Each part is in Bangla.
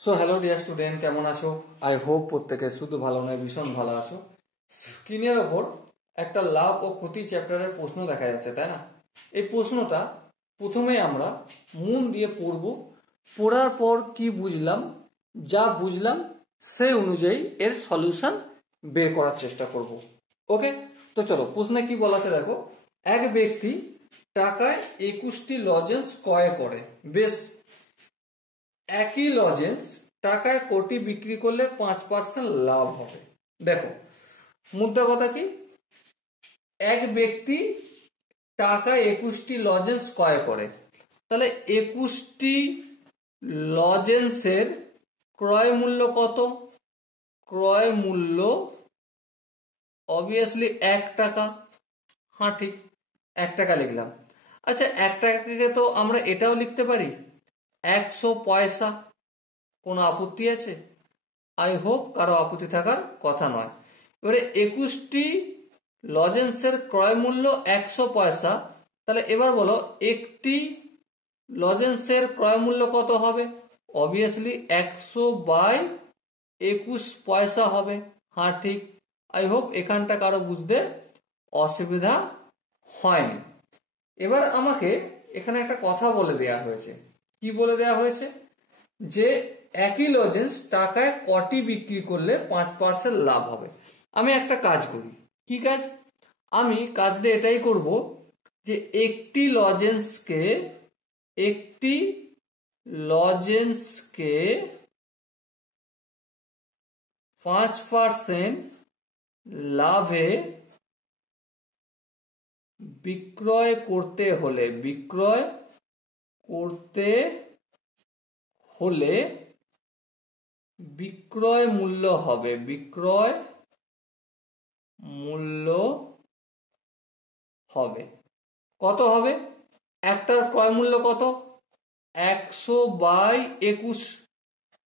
সো হ্যালো ডিয়ার স্টুডেন্ট, কেমন আছো? আই হোপ প্রত্যেকে শুধু ভালো নয় ভীষণ ভালো আছো। স্ক্রিনের ওপর একটা লাভ ও ক্ষতি চ্যাপ্টারের প্রশ্ন দেখা যাচ্ছে, তাই না? এই প্রশ্নটা প্রথমে আমরা মন দিয়ে পড়ব, পড়ার পর কি বুঝলাম, যা বুঝলাম সেই অনুযায়ী এর সলিউশন বের করার চেষ্টা করব। ওকে, তো চলো প্রশ্নে কি বলা আছে দেখো। এক ব্যক্তি টাকায় 21টি লজেন্স ক্রয় করে। বেশ, একই লজেন্স টাকায় কোটি বিক্রি করলে 5% লাভ হবে। দেখো মুদ্রা কথা কি, এক ব্যক্তি টাকায় 21টি লজেন্স ক্রয় করে, তাহলে 21টি লজেন্সের ক্রয় মূল্য কত? ক্রয় মূল্য অবভিয়াসলি 1 টাকা। হ্যাঁ ঠিক, 1 টাকা লিখলাম। আচ্ছা, 1 টাকাকে তো আমরা এটাও লিখতে পারি 100 পয়সা। কোনো আপত্তি আছে? আই হোপ কারো আপত্তি থাকার কথা নয়। এবারে 21টি লজেন্সের ক্রয় মূল্য 100 পয়সা, তাহলে এবার বলো একটি লজেন্সের ক্রয় মূল্য কত হবে? অবভিয়াসলি 100/21 পয়সা হবে। হ্যাঁ ঠিক, আই হোপ এখানটা কারো বুঝতে অসুবিধা হয়নি। এবার আমাকে এখানে একটা কথা বলে দেয়া হয়েছে। কি বলে দেয়া হয়েছে? যে একই লজেন্স টাকায় কটি বিক্রি করলে 5% লাভ হবে। আমি একটা কাজ করি। কি কাজ? আমি কাজটা এটাই করব যে একটি লজেন্সকে 5% লাভে বিক্রয় করতে হলে বিক্রয় মূল্য হবে কত হবে? একটার ক্রয় মূল্য কত? 100/21।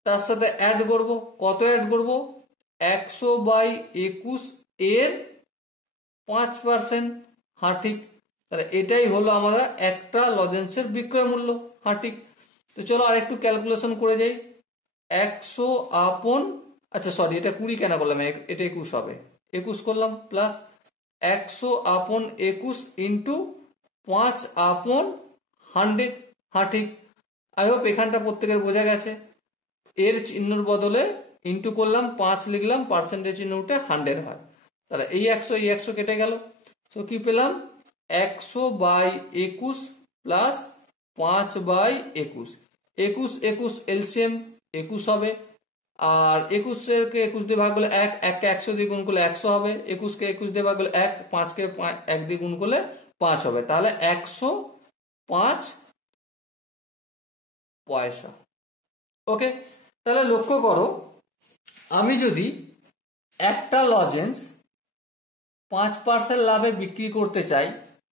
তার সাথে অ্যাড করব। কত অ্যাড করব? 100/21 এর 5%। হ্যাঁ ঠিক, তাহলে এটাই হলো আমাদের একটা লজেন্সের বিক্রয় মূল্য। হ্যাঁ ঠিক, তো চলো আর একটু ক্যালকুলেশন করে যাই। 100 আপন, আচ্ছা সরি, এটা 20 কেন করলাম, এটা 21 হবে। 21 করলাম প্লাস 100/21 ইন্টু 5/100। হ্যাঁ ঠিক, আই হোপ এখানটা প্রত্যেকের বোঝা গেছে। এর চিহ্নর বদলে ইন্টু করলাম, 5 লিখলাম, পার্সেন্টেজ চিহ্ন উঠে 100 হয়। তাহলে এই 100 কেটে গেল। তো কি পেলাম? 100/21 প্লাস 5/21। 21 এলসিএম 21 হবে। আর 21-কে 21 দিয়ে ভাগ করলে 1, 1কে 100 দিয়ে গুণ করলে 100 হবে। 21কে 21 দিয়ে ভাগ করলে 1, 5কে 1 দিয়ে গুণ করলে 5 হবে। তাহলে 105 পয়সা। ওকে, তাহলে লক্ষ্য করো, আমি যদি একটা লজেন্স 5% লাভে বিক্রি করতে চাই,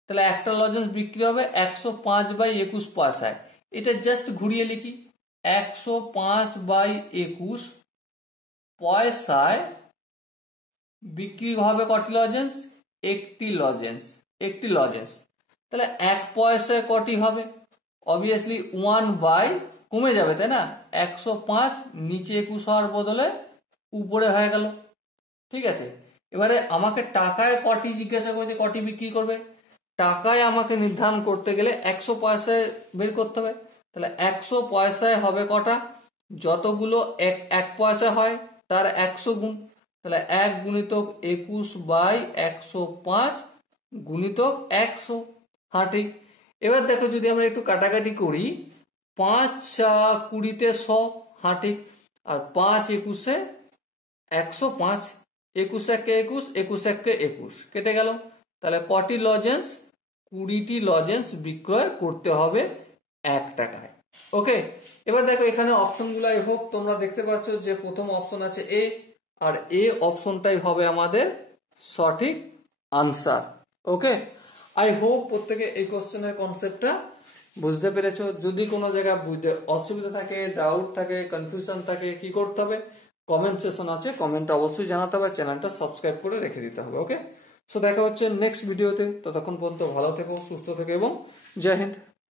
তাহলে একটা লজেন্স বিক্রি হবে 105/21 পয়সায়। এটা জাস্ট ঘুরিয়ে লিখি, 105/21 পয়সায় বিক্রি হবে কটি লজেন্স? একটি লজেন্স। তাহলে 1 পয়সায় কটি হবে? অবভিয়াসলি 1 কমে যাবে, তাই না? 105 নিচে 21 হওয়ার বদলে উপরে হয়ে গেল। ঠিক আছে, এবারে আমাকে টাকায় কটি জিজ্ঞাসা করেছে, কটি বিক্রি করবে। টাকায় আমাকে নির্ধারণ করতে গেলে 100 পয়সায় বের করতে হবে। তাহলে 100 পয়সায় হবে কটা? যতগুলো 1 পয়সা হয় তার 100 গুণ। তাহলে 1 গুণিতক 21/105 গুণিতক 100। হ্যাঁ ঠিক, এবার দেখো যদি আমরা একটু কাটাকাটি করি, 5-20 100। হ্যাঁ ঠিক, আর 5-21 105। 21-1-কে 21, 21-1-কে 21 কেটে গেল। তাহলে কটি লজেন্স? 20টি লজেন্স বিক্রয় করতে হবে 1 টাকায়। ওকে, এবার দেখো এখানে অপশনগুলো আই হোপ তোমরা দেখতে পাচ্ছ যে প্রথম অপশন আছে এ, আর এ অপশনটাই হবে আমাদের সঠিক আনসার। ওকে, আই হোপ প্রত্যেকে এই কোশ্চেনের কনসেপ্টটা বুঝতে পেরেছো। যদি কোনো জায়গায় বুঝতে অসুবিধা থাকে, ডাউট থাকে, কনফিউশন থাকে, কি করতে হবে? কমেন্ট সেশন আছে, কমেন্ট অবশ্যই জানাতে হবে, চ্যানেলটা সাবস্ক্রাইব করে রেখে দিতে হবে। ওকে, সো দেখা হচ্ছে নেক্সট ভিডিওতে। ততক্ষণ পর্যন্ত ভালো থেকো, সুস্থ থেকো এবং জয় হিন্দ।